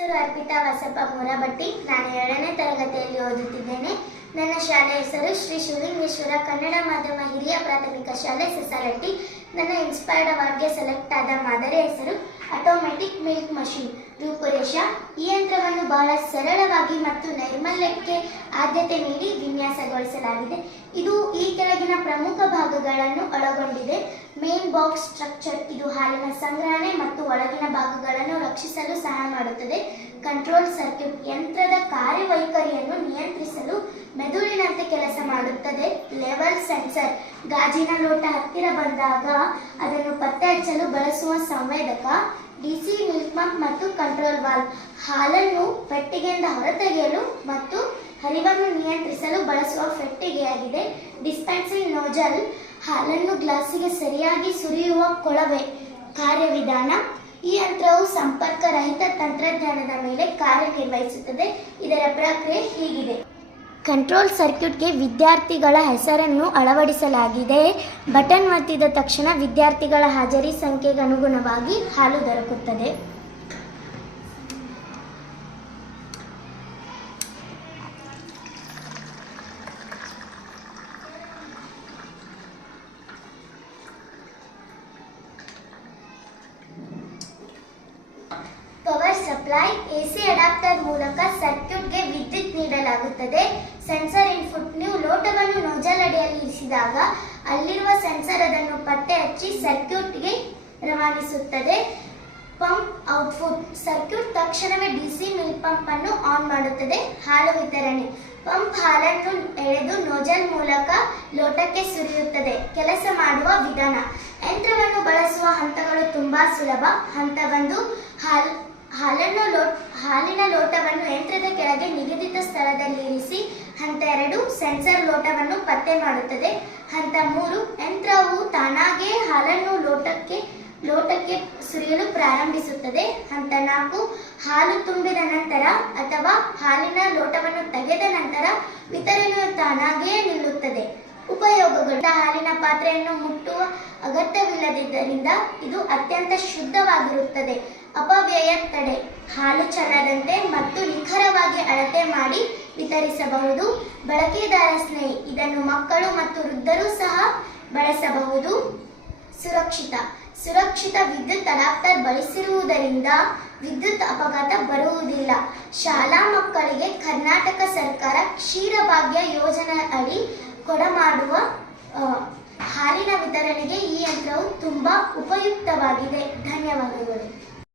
ಹೆಸರು ಅರ್ಪಿತಾ ವಸಪ್ಪ ಮೂರಬಟ್ಟಿ. ನಾನು 2ನೇ ತರಗತಿಯಲ್ಲಿ ಓದುತ್ತಿದ್ದೇನೆ. ನನ್ನ ಶಾಲೆ ಹೆಸರು ಶ್ರೀ ಶಿವಲಿಂಗೇಶ್ವರ ಕನ್ನಡ ಮಾಧ್ಯಮ ಹಿರಿಯ ಪ್ರಾಥಮಿಕ ಶಾಲೆ ಸಸಾಲಟ್ಟಿ. ನನ್ನ ಇನ್ಸ್ಪೈರ್ಡ್ ಅವಾರ್ಡ್ಗೆ ಸೆಲೆಕ್ಟ್ ಆದ ಮಾದರಿ ಹೆಸರು ಆಟೋಮ್ಯಾಟಿಕ್ ಮಿಲ್ಕ್ ಮಷೀನ್. ರೂಪುರೇಷ: ಈ ಯಂತ್ರವನ್ನು ಬಹಳ ಸರಳವಾಗಿ ಮತ್ತು ನೈರ್ಮಲ್ಯಕ್ಕೆ ಆದ್ಯತೆ ನೀಡಿ ವಿನ್ಯಾಸಗೊಳಿಸಲಾಗಿದೆ. ಇದು ಈ ಕೆಳಗಿನ ಪ್ರಮುಖ ಭಾಗಗಳನ್ನು ಒಳಗೊಂಡಿದೆ. ಮೇನ್ ಬಾಕ್ಸ್ ಸ್ಟ್ರಕ್ಚರ್: ಇದು ಹಾಲಿನ ಸಂಗ್ರಹಣೆ ಮತ್ತು ಒಳಗಿನ ಭಾಗಗಳನ್ನು ರಕ್ಷಿಸಲು ಸಹಾಯ ಮಾಡುತ್ತದೆ. ಕಂಟ್ರೋಲ್ ಸರ್ಕ್ಯೂಟ್: ಯಂತ್ರದ ಕಾರ್ಯವೈಖರಿಯನ್ನು ನಿಯಂತ್ರಿಸಲು ಮೆದುಳಿನಂತೆ ಕೆಲಸ ಮಾಡುತ್ತದೆ. ಲೆವೆಲ್ ಸೆನ್ಸರ್: ಗಾಜಿನ ಲೋಟ ಹತ್ತಿರ ಬಂದಾಗ ಅದನ್ನು ಪತ್ತೆ ಹಚ್ಚಲು ಬಳಸುವ ಸಂವೇದಕ. ಡಿಸಿ ಮಿಲ್ಕ್ ಪಂಪ್ ಮತ್ತು ಕಂಟ್ರೋಲ್ ವಾಲ್ವ್: ಹಾಲನ್ನು ಪೆಟ್ಟಿಗೆಯಿಂದ ಹೊರತೆಗೆಯಲು ಮತ್ತು ಹರಿವನ್ನು ನಿಯಂತ್ರಿಸಲು ಬಳಸುವ ಪೆಟ್ಟಿಗೆಯಾಗಿದೆ. ಡಿಸ್ಪೆನ್ಸಿಂಗ್ ನೋಜಲ್: ಹಾಲನ್ನು ಗ್ಲಾಸಿಗೆ ಸರಿಯಾಗಿ ಸುರಿಯುವ ಕೊಳವೆ. ಕಾರ್ಯವಿಧಾನ: ಈ ಯಂತ್ರವು ಸಂಪರ್ಕ ರಹಿತ ತಂತ್ರಜ್ಞಾನದ ಮೇಲೆ ಕಾರ್ಯನಿರ್ವಹಿಸುತ್ತದೆ. ಇದರ ಪ್ರಕ್ರಿಯೆ ಹೀಗಿದೆ. ಕಂಟ್ರೋಲ್ ಸರ್ಕ್ಯೂಟ್ಗೆ ವಿದ್ಯಾರ್ಥಿಗಳ ಹೆಸರನ್ನು ಅಳವಡಿಸಲಾಗಿದೆ. ಬಟನ್ ಒತ್ತಿದ ತಕ್ಷಣ ವಿದ್ಯಾರ್ಥಿಗಳ ಹಾಜರಿ ಸಂಖ್ಯೆಗೆ ಅನುಗುಣವಾಗಿ ಹಾಲು ದೊರಕುತ್ತದೆ. ಪವರ್ ಸಪ್ಲೈ: ಎಸಿ ಅಡಾಪ್ಟರ್ ಮೂಲಕ ಸರ್ಕ್ಯೂಟ್ಗೆ ವಿದ್ಯುತ್ ನೀಡಲಾಗುತ್ತದೆ. ಸೆನ್ಸರ್ ಇನ್ಪುಟ್: ನೀವು ಲೋಟವನ್ನು ನೋಜಲ್ ಅಡಿಯಲ್ಲಿ ಇರಿಸಿದಾಗ ಅಲ್ಲಿರುವ ಸೆನ್ಸರ್ ಅದನ್ನು ಪತ್ತೆ ಹಚ್ಚಿ ಸರ್ಕ್ಯೂಟ್ಗೆ ರವಾನಿಸುತ್ತದೆ. ಪಂಪ್ ಔಟ್ಪುಟ್: ಸರ್ಕ್ಯೂಟ್ ತಕ್ಷಣವೇ ಡಿಸಿ ಮಿಲ್ಕ್ ಪಂಪ್ ಅನ್ನು ಆನ್ ಮಾಡುತ್ತದೆ. ಹಾಲು ವಿತರಣೆ: ಪಂಪ್ ಹಾಲನ್ನು ಎಳೆದು ನೋಜಲ್ ಮೂಲಕ ಲೋಟಕ್ಕೆ ಸುರಿಯುತ್ತದೆ. ಕೆಲಸ ಮಾಡುವ ವಿಧಾನ: ಯಂತ್ರವನ್ನು ಬಳಸುವ ಹಂತಗಳು ತುಂಬಾ ಸುಲಭ. ಹಂತ 1: ಹಾಲಿನ ಲೋಟವನ್ನು ಯಂತ್ರದ ಕೆಳಗೆ ನಿಗದಿತ ಸ್ಥಳದಲ್ಲಿ ಇರಿಸಿ. ಹಂತ 2: ಸೆನ್ಸರ್ ಲೋಟವನ್ನು ಪತ್ತೆ ಮಾಡುತ್ತದೆ. ಹಂತ 3: ಯಂತ್ರವು ತಾನಾಗೇ ಹಾಲನ್ನು ಲೋಟಕ್ಕೆ ಸುರಿಯಲು ಪ್ರಾರಂಭಿಸುತ್ತದೆ. ಹಂತ 4: ಹಾಲು ತುಂಬಿದ ನಂತರ ಅಥವಾ ಹಾಲಿನ ಲೋಟವನ್ನು ತೆಗೆದ ನಂತರ ವಿತರಣೆಯು ತಾನಾಗೇ ನಿಲ್ಲುತ್ತದೆ. ಉಪಯೋಗಗಳು: ಹಾಲಿನ ಪಾತ್ರೆಯನ್ನು ಮುಟ್ಟುವ ಅಗತ್ಯವಿಲ್ಲದಿದ್ದರಿಂದ ಇದು ಅತ್ಯಂತ ಶುದ್ಧವಾಗಿರುತ್ತದೆ. ಅಪವ್ಯಯ ತಡೆ: ಹಾಲು ಚೆಲ್ಲದಂತೆ ಮತ್ತು ನಿಖರವಾಗಿ ಅಳತೆ ಮಾಡಿ ವಿತರಿಸಬಹುದು. ಬಳಕೆದಾರ ಸ್ನೇಹಿ: ಇದನ್ನು ಮಕ್ಕಳು ಮತ್ತು ವೃದ್ಧರು ಸಹ ಬಳಸಬಹುದು. ಸುರಕ್ಷಿತ ವಿದ್ಯುತ್ ಅಡಾಪ್ಟರ್ ಬಳಸಿರುವುದರಿಂದ ವಿದ್ಯುತ್ ಅಪಘಾತ ಬರುವುದಿಲ್ಲ. ಶಾಲಾ ಮಕ್ಕಳಿಗೆ ಕರ್ನಾಟಕ ಸರ್ಕಾರ ಕ್ಷೀರಭಾಗ್ಯ ಯೋಜನೆ ಅಡಿ ಕೊಡಮಾಡುವ ಹಾಲಿನ ವಿತರಣೆಗೆ ಈ ಯಂತ್ರವು ತುಂಬಾ ಉಪಯುಕ್ತವಾಗಿದೆ. ಧನ್ಯವಾದಗಳು.